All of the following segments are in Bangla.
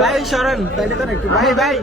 ভাই সরেন ভাই ভাই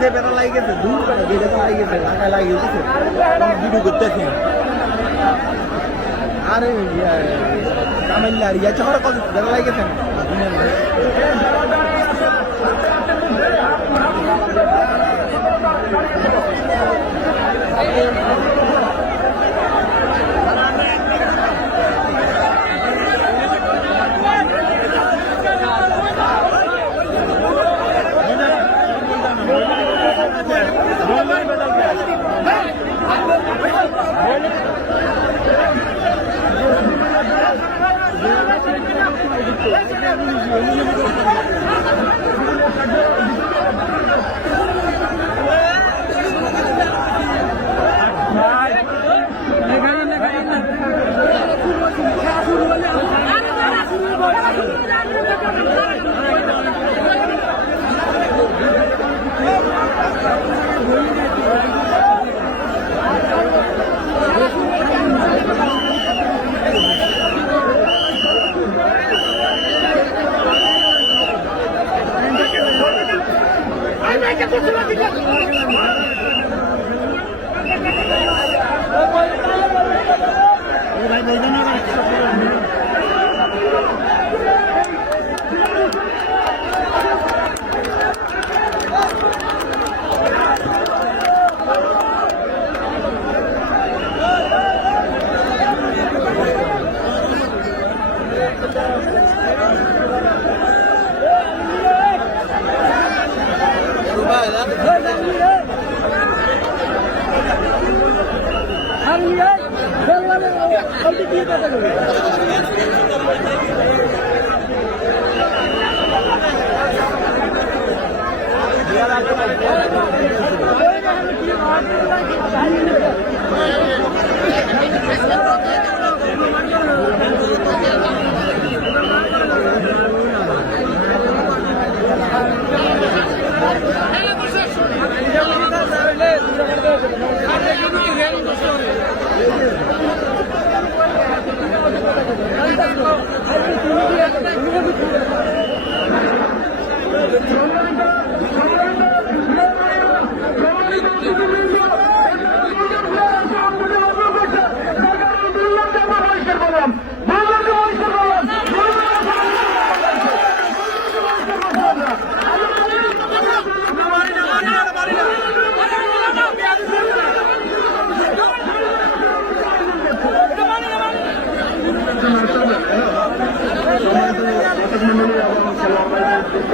যে বেটা লাগে গেছে দূর বেটা যে বেটা লাগে গেছে লাগায় লাগে গেছে ভিডিও করতেছে আরে কামাইলা আর ইয়া চহর কল বেটা লাগে গেছে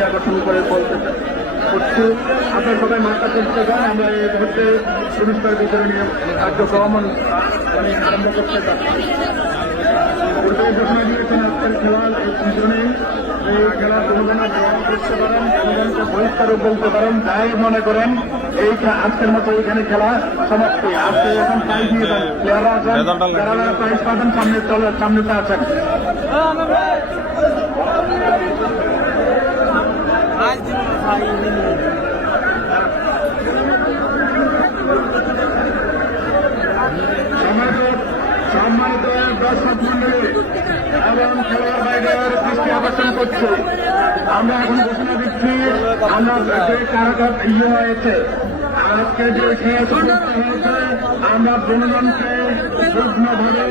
আকর্ষণ করে বলতে হচ্ছে আপনার সবাই মাথা করতে চান আমরা এই মুহূর্তে পুরস্কার বিতরণীয় কার্যক্রম আরম্ভ করতে চান। পূর্বে ঘোষণা দিয়েছেন আজকের খেলার এই সিজনে এই খেলার জনগণের গ্রহণ করতে পারেন, জনগণকে বহিষ্কারও বলতে পারেন, যাই মনে করেন এই আজকের মতো এইখানে খেলা সমাপ্তি। আজকে এখন প্রাইজ নিয়ে যান, প্লেয়াররা আছেন, যারা প্রাইজ পাবেন সামনেতে আছেন। সম্মানিত দর্শক মন্ডলী এবং খেলোয়াড় বাইরের দৃষ্টি আকর্ষণ করছে, আমরা এখন ঘোষণা দিচ্ছি আমরা যে কারাগার ইয়ে হয়েছে আজকে যে খেলা হয়েছে আমরা জনগণকে যুগ্মভাবে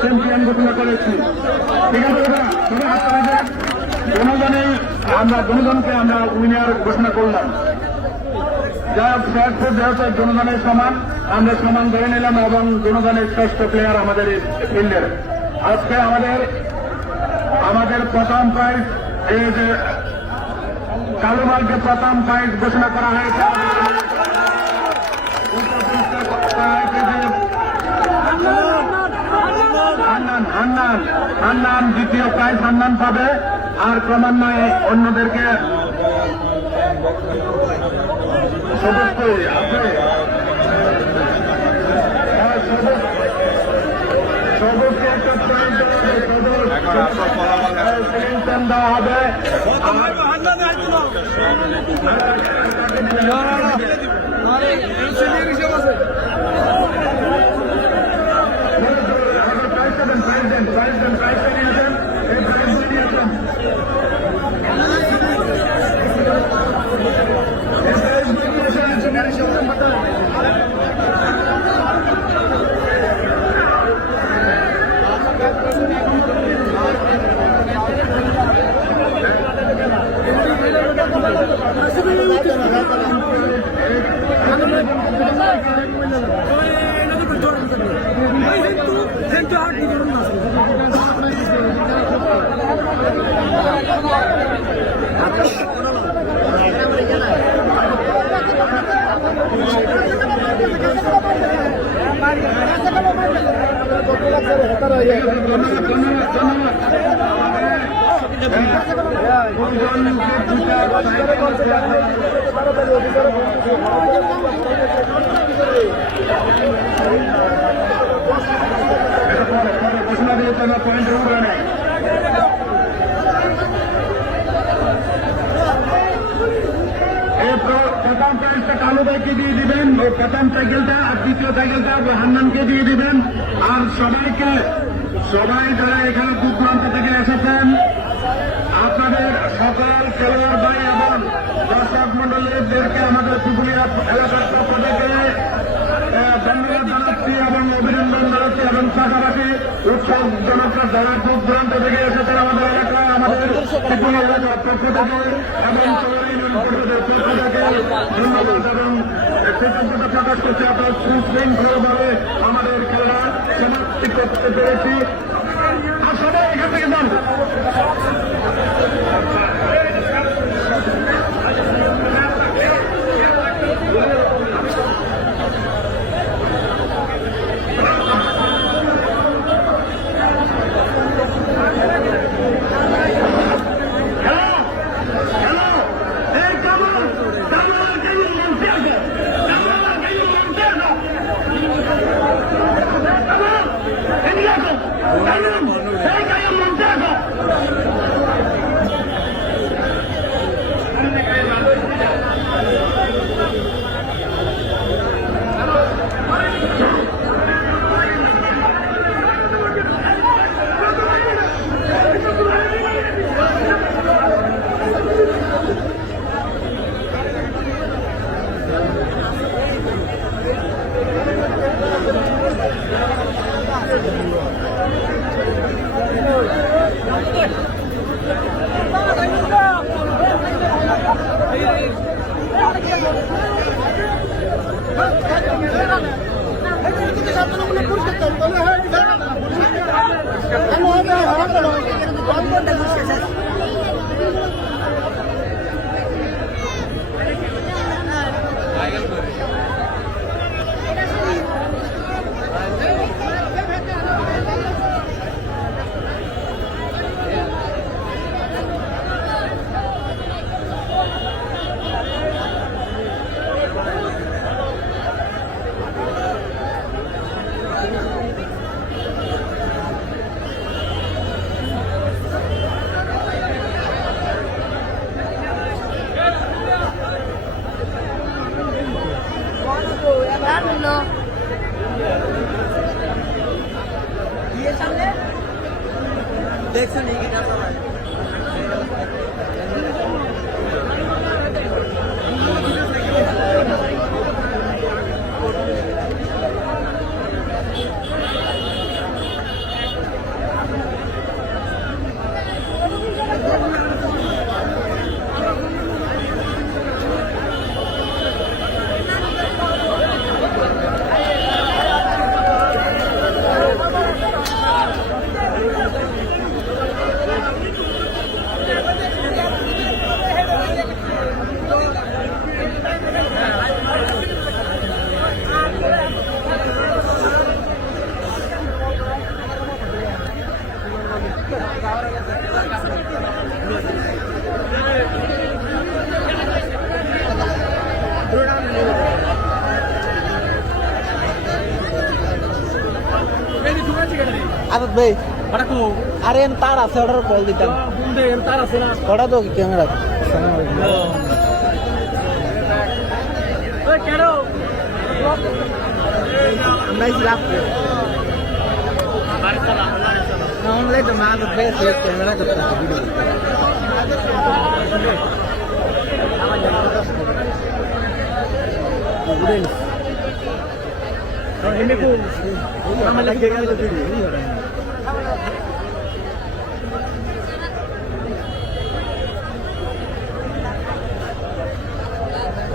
চ্যাম্পিয়ন ঘোষণা করেছি। ঠিক আছে জনগণকে আমরা উইনার ঘোষণা করলাম। যা যেহেতু জনগণের সমান আমরা সমান ধরে নিলাম এবং জনগণের শ্রেষ্ঠ প্লেয়ার আমাদের ফিল্ডের। আজকে আমাদের প্রথম প্রাইজ এই যে কালুমালকে প্রথম প্রাইজ ঘোষণা করা হয়েছে। হান্নান দ্বিতীয় প্রাইজ হান্নান পাবে। আর ক্রমান্বয়ে অন্যদেরকে সদস্যই আছে সদস্যকে একটা প্রাইজ দেওয়া হবে। ঘোষণা দিয়েছেন পয়েন্টের উপরে নেই। প্রথম প্রাইজটা কালু ভাইকে দিয়ে দিবেন, ও প্রথম সাইকেলটা আর দ্বিতীয় সাইকেলটা হান্নানকে দিয়ে দিবেন। আর সবাই যারা এখানে দূর দূরান্ত থেকে এসেছেন আপনাদের সকল খেলোয়াড় ভাই এবং দর্শক মন্ডলীদেরকে আমাদের ত্রিপুরা এলাকার পক্ষ থেকে ধন্যবাদ জানাচ্ছি এবং অভিনন্দন জানাচ্ছি এবং পাশাপাশি উৎসবজনকরা যারা দূর দূরান্ত থেকে এসেছেন আমাদের এলাকায় আমাদের ত্রিপুরা এলাকার পক্ষ থেকে এবং পরিষদের পক্ষ থেকে ধন্যবাদ এবং কৃতজ্ঞতা প্রকাশ করছি। আপনার সুশৃঙ্খলভাবে আমাদের খেলা সমাপ্তি করতে পেরেছি। আর সবাই এখান থেকে যান। দেখছেন এই গিটার চালায় আদত ভাই আরে তার আছে ওটার কল দিতাম তার আছে না ওটা তো ক্যামেরা আমরা তো মা তো ক্যামেরা করতে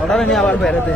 অর্ডার নিয়ে আবার বেরোতে